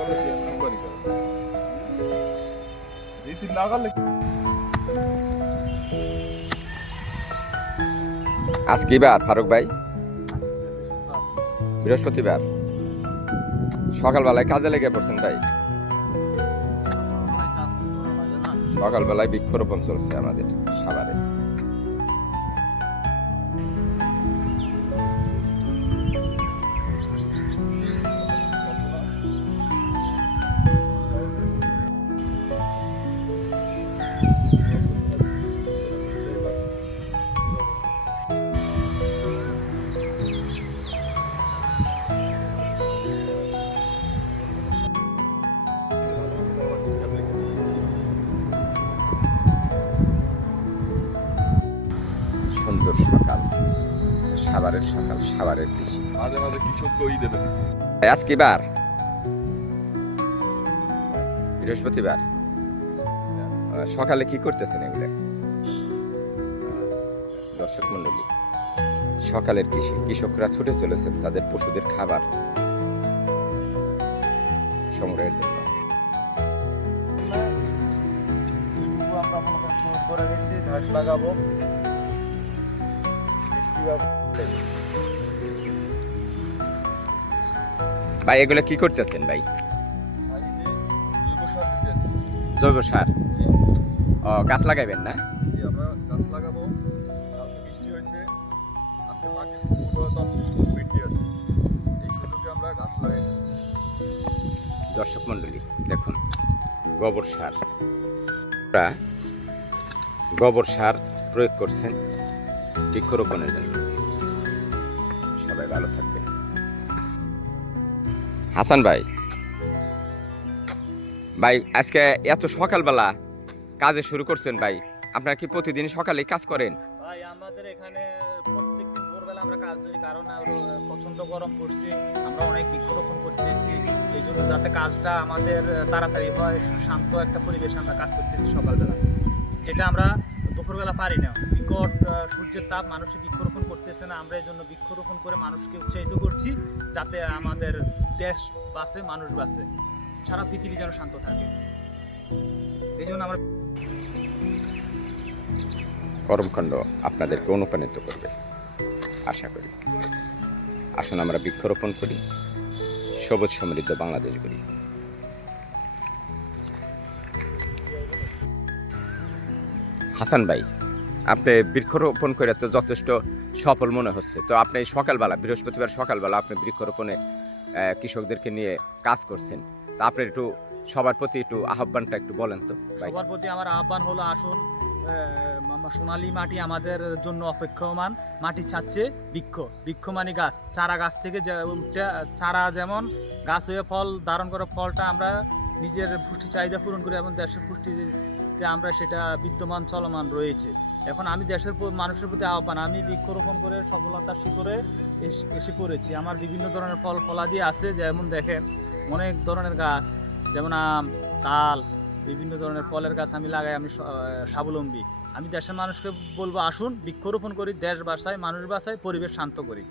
করলে কি আমবানি করে রিসিভ না করলে আজ কি বার ফারুক ভাই? বৃহস্পতিবার। সকালবেলায় কাজে লেগে পড়ছেন ভাই? সকালবেলায় বৃক্ষরোপণ চলছে আমাদের সাভারে। সুন্দর সকাল, সাভারের সকাল, সাভারের কৃষি। মাঝে মাঝে কৃষককে ওই দেবে। আজ কি বার? বৃহস্পতিবার। সকালে কি করতেছেন এগুলো? দর্শক মন্ডলী, সকালের কৃষি, কৃষকরা ছুটে চলেছেন তাদের পশুদের খাবার সংগ্রহের জন্য। আমরা মনে করেন শুরু করে গেছি, ঘাস লাগাবো। ভাই এগুলো কি করতেছেন ভাই? জৈব সার দিতেছি। জৈব সার। ও, গাছ লাগাইবেন না? জি, আমরা গাছ লাগাবো। কালকে বৃষ্টি হয়েছে, আজকে মাটির উর্বরতা বৃদ্ধি আছে, এই সুযোগে আমরা গাছ লাগাই। দর্শক মন্ডলী দেখুন, গোবর সার, ওরা গোবর সার প্রয়োগ করছেন বৃক্ষরোপণের জন্য। সবাই ভালো থাকবেন। হাসান ভাই, ভাই আজকে এত সকালবেলা কাজে শুরু করছেন ভাই, আপনারা কি প্রতিদিন সকালে কাজ করেন? ভাই আমাদের এখানে প্রত্যেকদিন ভোরবেলা আমরা কাজ করি, কারণ প্রচন্ড গরম পড়ছে, আমরা অনেক বৃক্ষরোপণ করতেছি, এই জন্য যাতে কাজটা আমাদের তাড়াতাড়ি হয়, শান্ত একটা পরিবেশ আমরা কাজ করতেছি সকালবেলা, যেটা আমরা দুপুরবেলা পারি না। বিকট সূর্যের তাপ, মানুষে বৃক্ষরোপণ করতেছে না, আমরা এই জন্য বৃক্ষরোপণ করে মানুষকে উৎসাহিত করছি, যাতে আমাদের দেশ বাঁচে, মানুষ বাঁচে, সারা পৃথিবী যেন শান্ত থাকে, এই জন্য আমরা। কর্মকাণ্ড আপনাদেরকে অনুপ্রাণিত করবে আশা করি। আসুন আমরা বৃক্ষরোপণ করি, সবুজ সমৃদ্ধ বাংলাদেশ করি। হাসান ভাই, আপনি বৃক্ষরোপণ করে তো যথেষ্ট সফল মনে হচ্ছে, তো আপনি সকালবেলা, বৃহস্পতিবার সকালবেলা আপনি বৃক্ষরোপণে কৃষকদেরকে নিয়ে কাজ করছেন, তা আপনি একটু সবার প্রতি একটু আহ্বানটা একটু বলেন তো ভাই। সবার প্রতি আমার আহ্বান হলো, আসুন, সোনালী মাটি আমাদের জন্য অপেক্ষমান, মাটি ছাড়ছে বৃক্ষ, বৃক্ষ মানে গাছ, চারা গাছ থেকে চারা যেমন গাছ হয়ে ফল ধারণ করে, ফলটা আমরা নিজের পুষ্টি চাহিদা পূরণ করি এবং দেশের পুষ্টিতে আমরা সেটা বিদ্যমান চলমান রয়েছে। এখন আমি দেশের মানুষের প্রতি আহ্বান, আমি বৃক্ষরোপণ করে সফলতার শিখরে এসে পড়েছি। আমার বিভিন্ন ধরনের ফল ফলাদি আছে, যেমন দেখেন অনেক ধরনের গাছ, যেমন আম, তাল, বিভিন্ন ধরনের ফলের গাছ আমি লাগাই, আমি স্বাবলম্বী। আমি দেশের মানুষকে বলবো, আসুন বৃক্ষরোপণ করি, দেশ বাঁচাই, মানুষ বাঁচাই, পরিবেশ শান্ত করি।